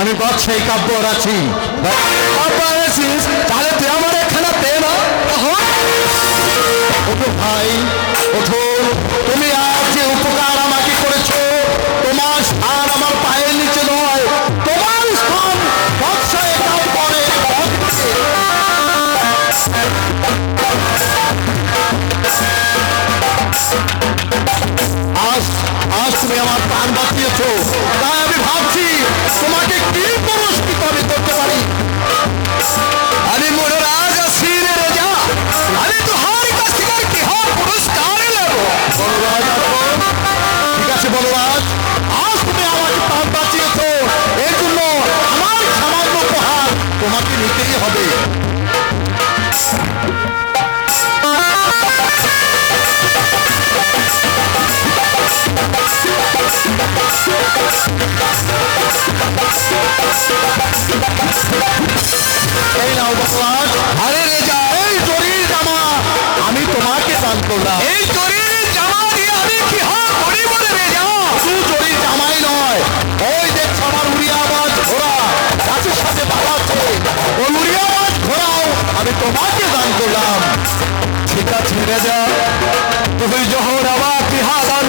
আমি বাদশাহী কাব্য আছি, তাহলে তুই আমার এখানে দে না। ওঠো ভাই ওঠো, তুমি আজ যে উপকার আমাকে করেছো, তোমার স্থান আমার পায়ের নিচে নয়, তোমার স্থান বাদশাহী কাব্যের আজ আজ তুমি আমার প্রাণ বাঁচিয়েছো, তাই আমি ভাবছি তোমাকে কি পুরস্কৃত আমি করতে পারি। আমি মনোরাজ আসির রাজা, আমি তোহার কাছ থেকে কিহর পুরস্কার নেব? ঠিক আছে বলরাজ, আজ তুমি আমাকে প্রাণ বাঁচিয়েছো, এর জন্য আমার সামান্য উপহার তোমাকে নিতেই হবে। এই নাও বলরাজ, আরে রেজা, এই জরির জামা আমি তোমাকে দান করলাম। এই জরির জামা দিয়ে আমি কিহর করিব রে রেজা? শুধু জরির জামাই নয়, ওই দেখছো আমার উড়িয়াবাজ ঘোড়া গাছের সাথে বাঁধা আছে, ওই উড়িয়াবাজ ঘোড়াও আমি তোমাকে দান করলাম। ঠিক আছে রেজা, তুমি যখন আমাকে ইহা দান